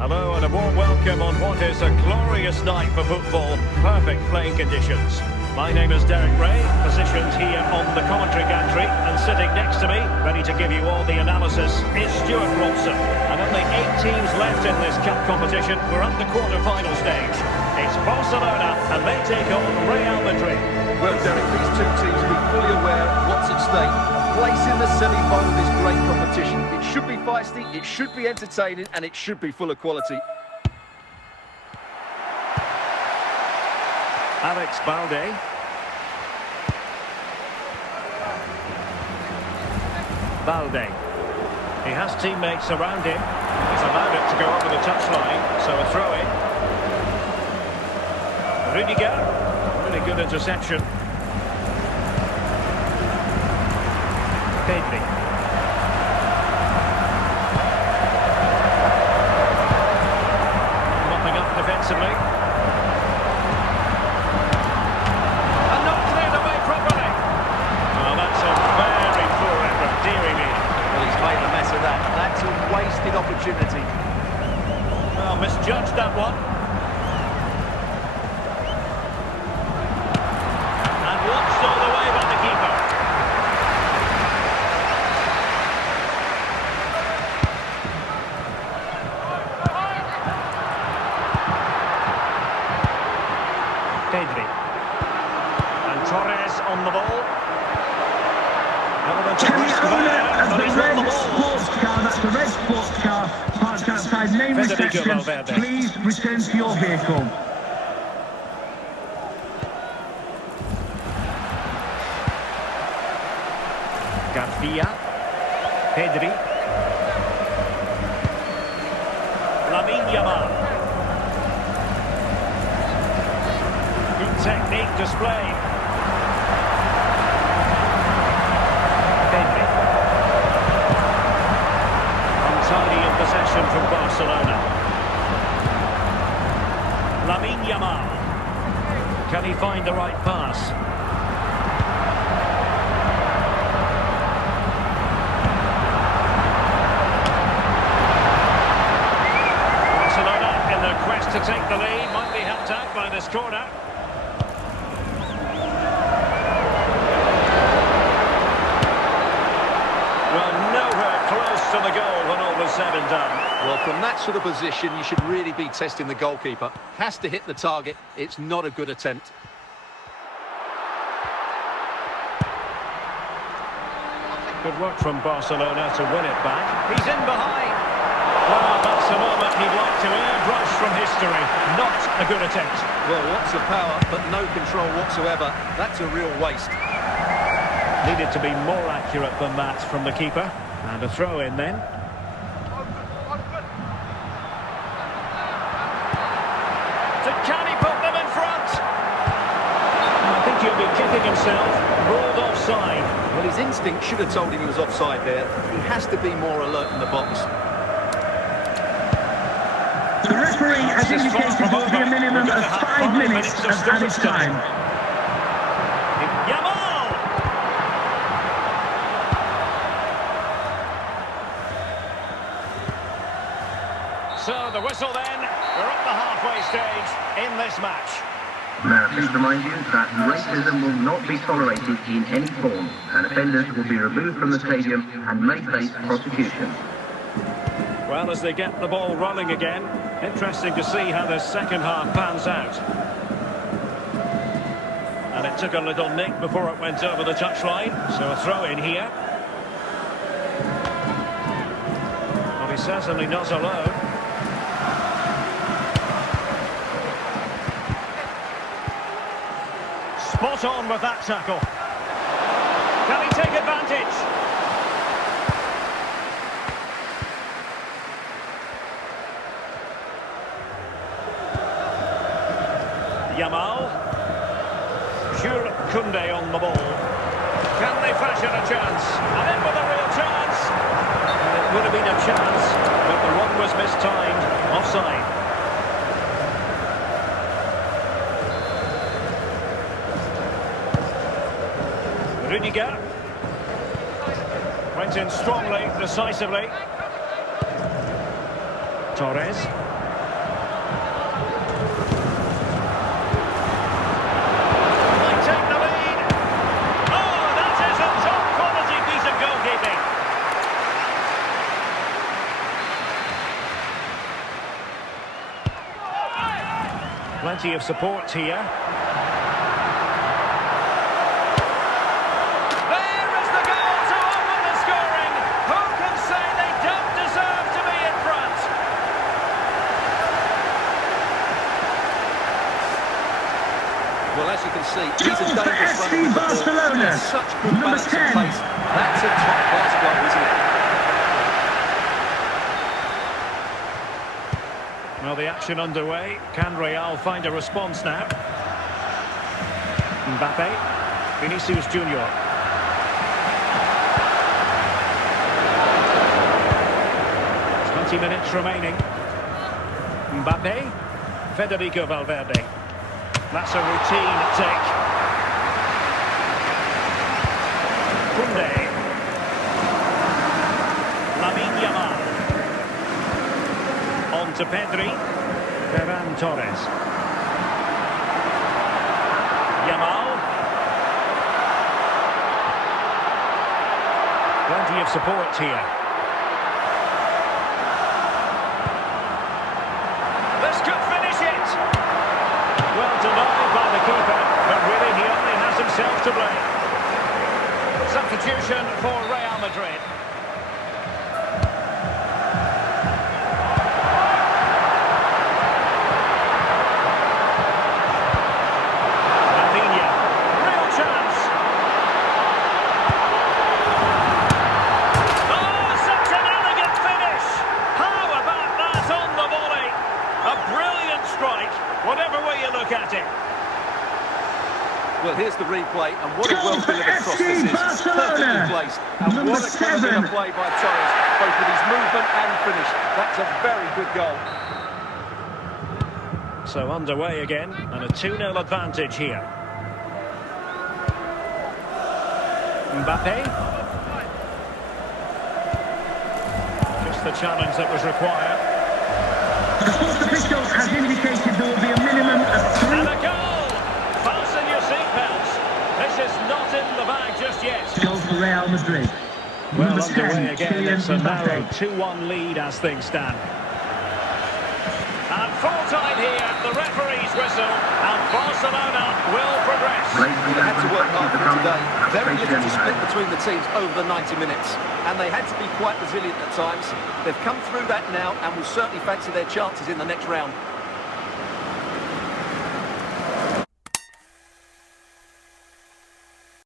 Hello and a warm welcome on what is a glorious night for football. Perfect playing conditions. My name is Derek Ray, positioned here on the commentary gantry, and sitting next to me, ready to give you all the analysis, is Stuart Robson. And only 8 teams left in this cup competition. We're at the quarter-final stage. It's Barcelona, and they take on Real Madrid. Well, Derek, these two teams will be fully aware of what's at stake. A place in the semi-final of this great competition. It should be feisty, it should be entertaining, and it should be full of quality. Alex Balde. Balde. He has teammates around him. He's allowed it to go over the touchline, so a throw-in. Rudiger. Really good interception. Pedri. Mopping up defensively. And not cleared away properly. Oh, that's a very poor effort, dearie me. Well, he's made a mess of that. That's a wasted opportunity. Well, misjudged that one. And watched all the way by the keeper. Pedri. And Torres on the ball. Can the owner of the red sports car, that's the red sports car, parked outside main reception, please return to your vehicle. Garcia. Pedri. Lamine Yamal. Good technique displayed. Pedri. Untidy in possession from Barcelona. Lamine Yamal. Can he find the right pass? Barcelona in their quest to take the lead, might be helped out by this corner. Well, nowhere close to the goal when all was said and done. Well, from that sort of position, you should really be testing the goalkeeper. Has to hit the target. It's not a good attempt. Good work from Barcelona to win it back. He's in behind. Well, that's a moment he'd like to airbrush from history. Not a good attempt. Well, lots of power, but no control whatsoever. That's a real waste. Needed to be more accurate than that from the keeper. And a throw in then. Can he put them in front? I think he'll be kicking himself. Ruled offside. Well, his instinct should have told him he was offside there. He has to be more alert in the box. The referee has indicated there will be a minimum of 5 minutes of added time. Yamal! So the whistle then. We're at the halfway stage in this match. Now, please remind you that racism will not be tolerated in any form, and offenders will be removed from the stadium and may face prosecution. Well, as they get the ball rolling again, interesting to see how the second half pans out. And it took a little nick before it went over the touchline, so a throw in here. Well, he's certainly not alone. Spot on with that tackle. Can he take advantage? Yamal. Jules Koundé on the ball. Can they fashion a chance? And in with a real chance. And it would have been a chance, but the run was mistimed. Offside. Rudiger. Went in strongly, decisively. Torres. Plenty of support here. There is the goal to open the scoring. Who can say they don't deserve to be in front? Well, as you can see, he's a dangerous runner with the ball. Barcelona. He has such good Number balance and 10. pace. That's a top-class goal, isn't it? Well, the action underway. Can Real find a response now? Mbappe. Vinicius Junior. Minutes remaining. Mbappe. Federico Valverde. That's a routine take. Koundé. Lamine Yamal. On to Pedri. Ferran Torres. Yamal. Plenty of support here. This could finish it. Well denied by the keeper, but really he only has himself to blame. Substitution for Real Madrid. Rafinha, real chance. Oh, such an elegant finish. How about that on the volley? A brilliant strike, whatever way you look at it. Well, here's the replay, and what a well-delivered cross this is. Perfectly placed. And Number what a clever bit 7. of play by Torres, both with his movement and finish. That's a very good goal. So underway again, and a 2-0 advantage here. Mbappe. Just the challenge that was required. The sports official has indicated there will be a minimum of 3. And a goal! Fasten your seatbelts. This is not in the bag just yet. Goal for Real Madrid. Well, Number underway 10, again. Kylian It's a narrow Mbappe. 2-1 lead as things stand. And full time here, the referee's whistle, and Barcelona will progress. They had to work hard for today. Very little to split between the teams over the 90 minutes. And they had to be quite resilient at times. They've come through that now and will certainly fancy their chances in the next round.